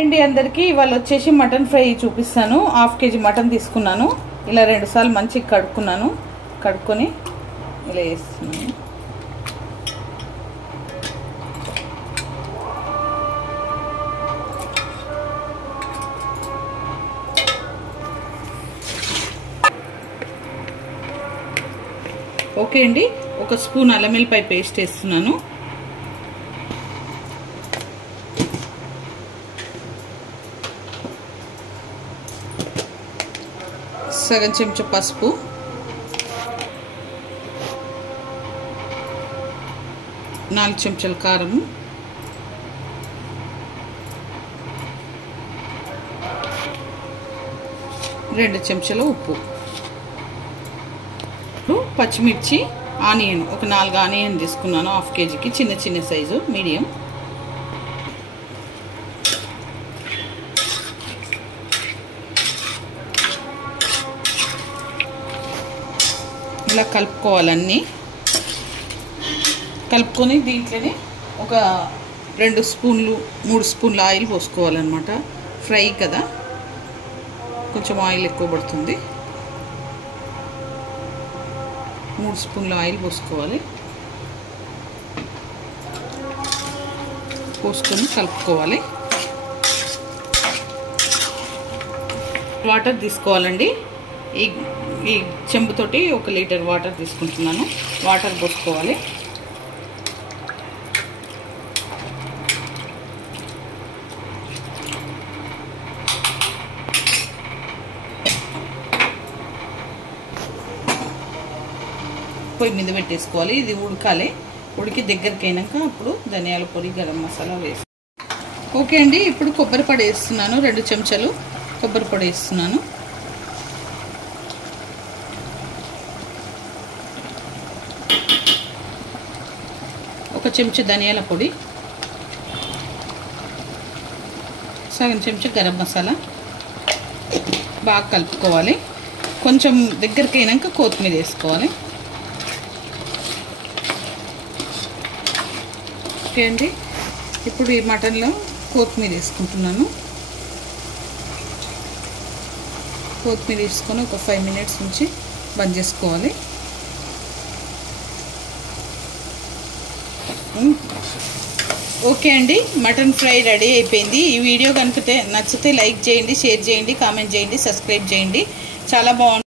అండి అందరికీ ఇవాళ వచ్చేసి మటన్ ఫ్రై చూపిస్తాను. హాఫ్ కేజీ మటన్ తీసుకున్నాను. ఇలా 2 సార్లు మంచిగా కడుక్కున్నాను. కడుక్కొని ఇలా వేస్తున్నాను. ఓకే అండి, 1 స్పూన్ అల్లం వెల్లిపాయ పేస్ట్ వేస్తున్నాను. సగం చెంచా పసుపు, 4 చెంచాల కారం, 2 చెంచాల ఉప్పు, పచ్చిమిర్చి, ఆనియన్ ఒక 4 ఆనియన్ తీసుకున్నాను. హాఫ్ కేజీకి చిన్న సైజు మీడియం. ఇలా కలుపుకోవాలన్నీ. కలుపుకొని దీంట్లోనే ఒక 2 స్పూన్లు 3 స్పూన్ల ఆయిల్ పోసుకోవాలన్నమాట. ఫ్రై కదా, కొంచెం ఆయిల్ ఎక్కువ పడుతుంది. 3 స్పూన్ల ఆయిల్ పోసుకోవాలి. పోసుకొని కలుపుకోవాలి. వాటర్ తీసుకోవాలండి. ఈ చెంబుతోటి 1 లీటర్ వాటర్ తీసుకుంటున్నాను. వాటర్ పోసుకోవాలి. పొయ్యి మీద పెట్టేసుకోవాలి. ఇది ఉడకాలి. ఉడికి దగ్గరికి అయినాక అప్పుడు ధనియాల పొడి, గరం మసాలా వేసి. ఓకే అండి, ఇప్పుడు కొబ్బరి పొడి వేస్తున్నాను. 2 చెంచాలు కొబ్బరి పొడి వేస్తున్నాను. ఒక చెంచా ధనియాల పొడి, సగం చెంచా గరం మసాలా. బాగా కలుపుకోవాలి. కొంచెం దగ్గరికి అయినాక కొత్తిమీర వేసుకోవాలి. ఓకే అండి, ఇప్పుడు ఈ మటన్లో కొత్తిమీర వేసుకుంటున్నాను. కొత్తిమీర వేసుకొని ఒక 5 మినిట్స్ నుంచి బంద్ చేసుకోవాలి. ఓకే అండి, మటన్ ఫ్రై రెడీ అయిపోయింది. ఈ వీడియో కనుక నచ్చితే లైక్ చేయండి, షేర్ చేయండి, కామెంట్ చేయండి, సబ్స్క్రైబ్ చేయండి. చాలా బాగుంటుంది.